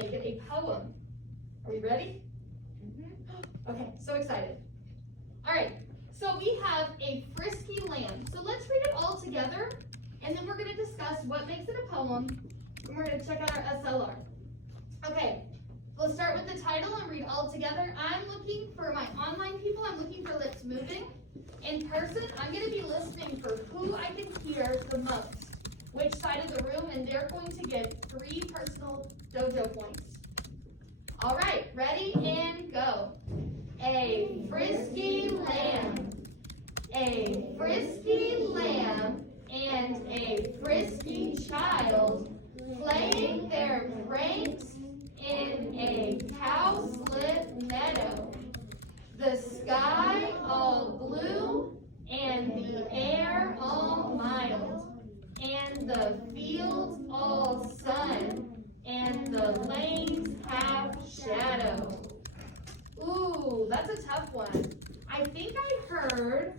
make it a poem. Are we ready? Okay, so excited. All right, so we have a frisky lamb. So let's read it all together, and then we're going to discuss what makes it a poem, and we're going to check out our SLR. Okay, let's start with the title and read all together. I'm looking for my online people. I'm looking for lips moving. In person, I'm going to be listening for who I can hear the most, which side of the room, and they're going to get 3 personal dojo points. All right, ready and go. A frisky lamb, a frisky lamb, and a frisky child playing their pranks in a cowslip meadow. The sky all blue and the air all mild, and the fields all sun, and the lanes have shadow. Ooh, that's a tough one. I think I heard,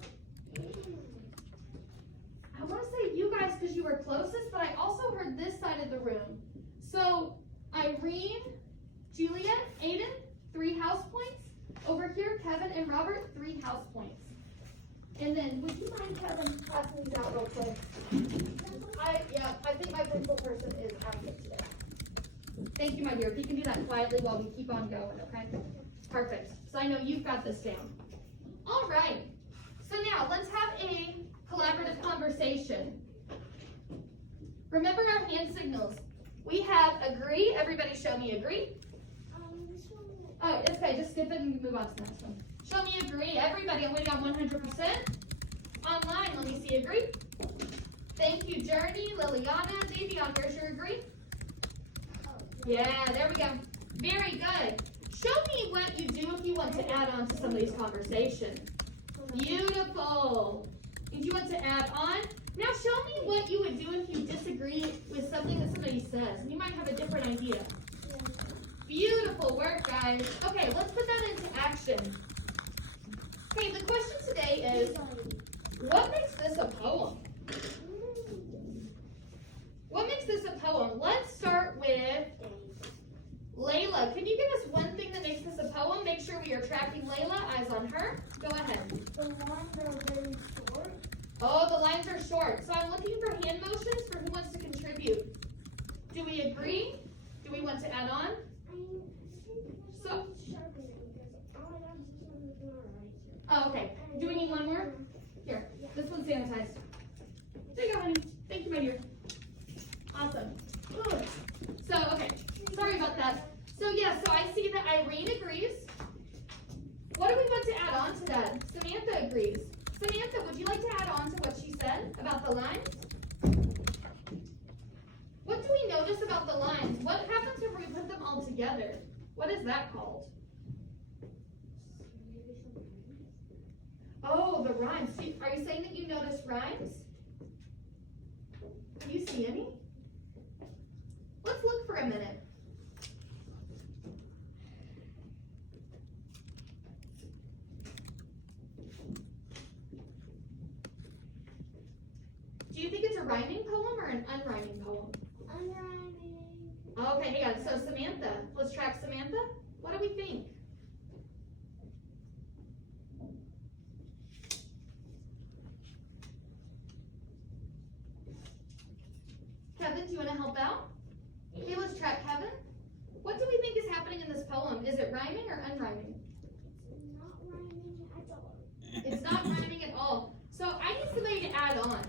I want to say you guys because you were closest, but I also heard this side of the room. So Irene, Julia, Aiden, 3 house points. Over here, Kevin and Robert, 3 house points. And then, would you mind, Kevin, passing these out real quick? I think my principal person is absent today. Thank you, my dear. If you can do that quietly while we keep on going, okay? Perfect. So I know you've got this down. All right. So now, let's have a collaborative conversation. Remember our hand signals. We have agree. Everybody show me agree. Oh, it's okay. Just skip it and move on to the next one. Show me agree. Everybody, I'm waiting on 100%. Online, let me see agree. Thank you, Journey, Liliana, Davion, where's your agree? Yeah, there we go. Very good. Show me what you do if you want to add on to somebody's conversation. Beautiful. If you want to add on. Now show me what you would do if you disagree with something that somebody says. And you might have a different idea. Beautiful work, guys. Okay, let's put that into action. Okay, the question today is, what makes this a poem? What makes this a poem? Let's start with Layla. Can you give us one thing that makes this a poem? Make sure we are tracking Layla. Eyes on her. Go ahead. The lines are very short. Oh, the lines are short. So I'm looking for hand motions for who wants to contribute. Do we agree? Do we want to add on? So, oh, okay. Do we need one more? Here, this one's sanitized. There you go, honey. Thank you, my dear. Awesome. Good. So, okay. Sorry about that. So, yeah, so I see that Irene agrees. What do we want to add on to that? Samantha agrees. Samantha, would you like to add on to what she said about the lines? What do we notice about the lines? What happens if we put them all together? What is that called? Oh, the rhymes. Are you saying that you notice rhymes? Do you see any? Let's look for a minute. Do you think it's a rhyming poem or an unrhyming poem? Unrhyming. Okay, hang on. So Samantha, let's track Samantha. What do we think? Kevin, do you want to help out? Okay, let's track Kevin. What do we think is happening in this poem? Is it rhyming or unrhyming? It's not rhyming at all. It's not rhyming at all. So I need somebody to add on.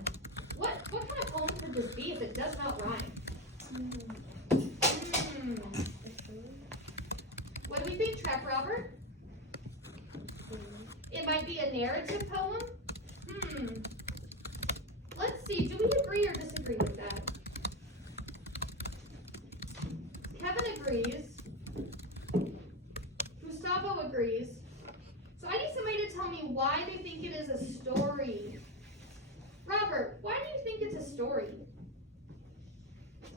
What kind of poem could this be if it does not rhyme? What do we think, Track Robert? It might be a narrative poem? Let's see, do we agree or disagree with that? Kevin agrees. Gustavo agrees. So I need somebody to tell me why they think it is a story. Robert, why do you think it's a story?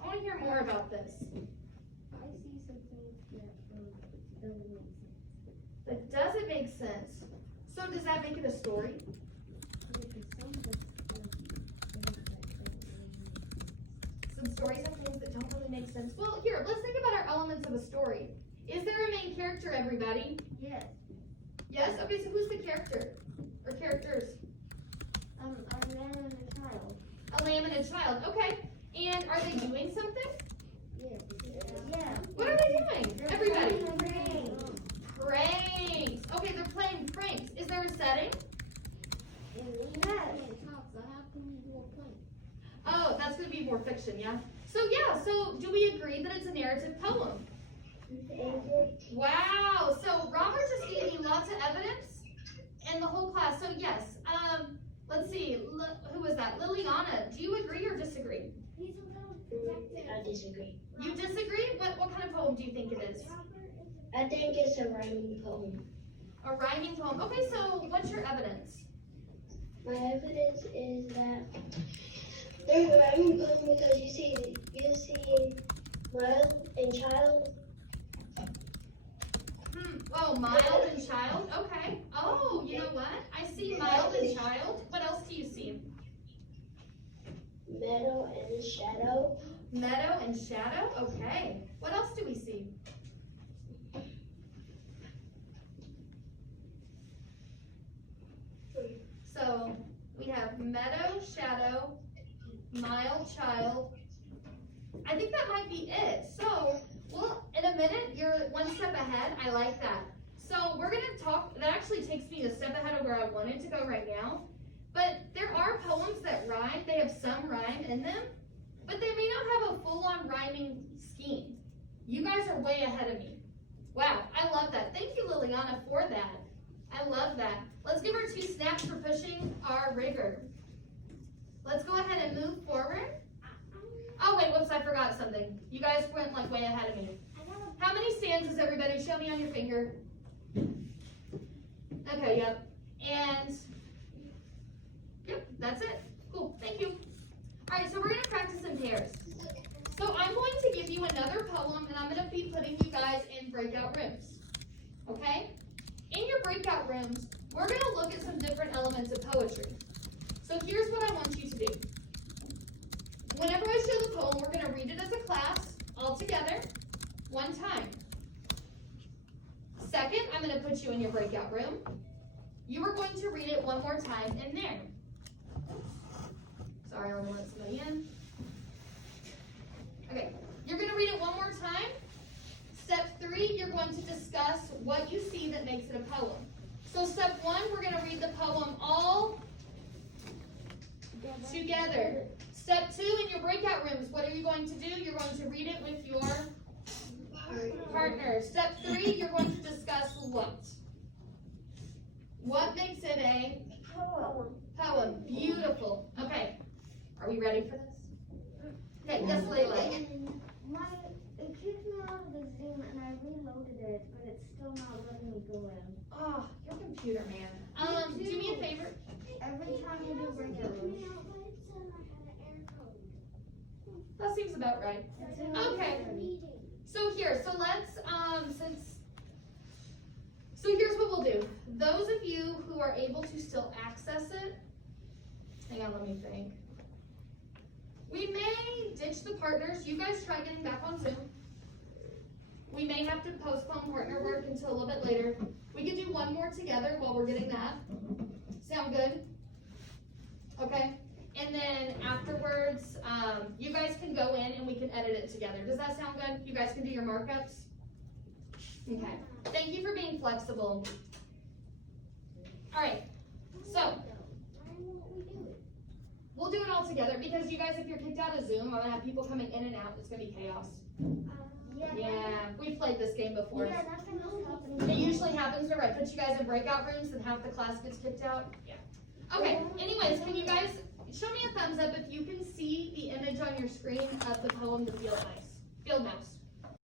I want to hear more about this. I see something that doesn't make sense. That doesn't make sense. So does that make it a story? Some stories have things that don't really make sense. Well, here, let's think about our elements of a story. Is there a main character, everybody? Yes. Yes? Okay, so who's the character? Or characters? A man and a child. A lamb and a child. Okay. And are they doing something? Yes. Yeah. What are they doing? Everybody. Praying. Pranks. Okay, they're playing pranks. Is there a setting? Oh, that's going to be more fiction, yeah? So do we agree that it's a narrative poem? Wow, so Robert just gave me lots of evidence and the whole class. So yes, let's see, who was that? Liliana, do you agree or disagree? I disagree. You disagree? What kind of poem do you think it is? I think it's a rhyming poem. A rhyming poem. Okay, so what's your evidence? My evidence is that there's a rhyming poem because you see mild and child. Oh, mild and child. Okay. Oh, you know what? I see mild and child. What else do you see? Meadow and shadow. Meadow and shadow. Okay. What else do we see? So we have meadow, shadow, mild child. I think that might be it. So, well, in a minute, you're one step ahead. I like that. So we're gonna talk, that actually takes me a step ahead of where I wanted to go right now. But there are poems that rhyme, they have some rhyme in them, but they may not have a full-on rhyming scheme. You guys are way ahead of me. Wow, I love that. Thank you, Liliana, for that. I love that. Let's give her 2 snaps for pushing our rigor. Let's go ahead and move forward. Oh wait, whoops, I forgot something. You guys went like way ahead of me. How many stanzas, everybody? Show me on your finger. Okay, yep. And, yep, that's it. Cool, thank you. All right, so we're gonna practice in pairs. So I'm going to give you another poem and I'm gonna be putting you guys in breakout rooms, okay? In your breakout rooms, we're gonna look at some different elements of poetry. So here's what I want you to do. Whenever I show the poem, we're gonna read it as a class, all together, one time. Second, I'm gonna put you in your breakout room. You are going to read it one more time in there. Sorry, I want to let somebody in. Okay, you're gonna read it one more time. Step 3, you're going to discuss what you see that makes it a poem. So step 1, we're gonna read the poem all together. Step 2, in your breakout rooms, what are you going to do? You're going to read it with your partner. Step 3, you're going to discuss what? What makes it a poem? Beautiful. Okay, are we ready for this? Okay, yes, Layla. It kicked me out of the Zoom and I reloaded it, but it's still not letting me go in. Oh, your computer, man. Do me a favor. Every time you do breakout rooms. That seems about right. Okay. So here, so let's, so here's what we'll do. Those of you who are able to still access it, hang on, let me think. We may ditch the partners. You guys try getting back on Zoom. We may have to postpone partner work until a little bit later. We could do one more together while we're getting that. Sound good? Okay. And then afterwards, you guys can go in and we can edit it together. Does that sound good? You guys can do your markups? Okay. Thank you for being flexible. All right. So, we'll do it all together because you guys, if you're kicked out of Zoom, I'm gonna have people coming in and out. It's gonna be chaos. Yeah, we've played this game before. Yeah, that's happening. It usually happens whenever I put you guys in breakout rooms and half the class gets kicked out. Yeah. Okay, anyways, can you guys show me a thumbs up if you can see the image on your screen of the poem, The Field Mouse?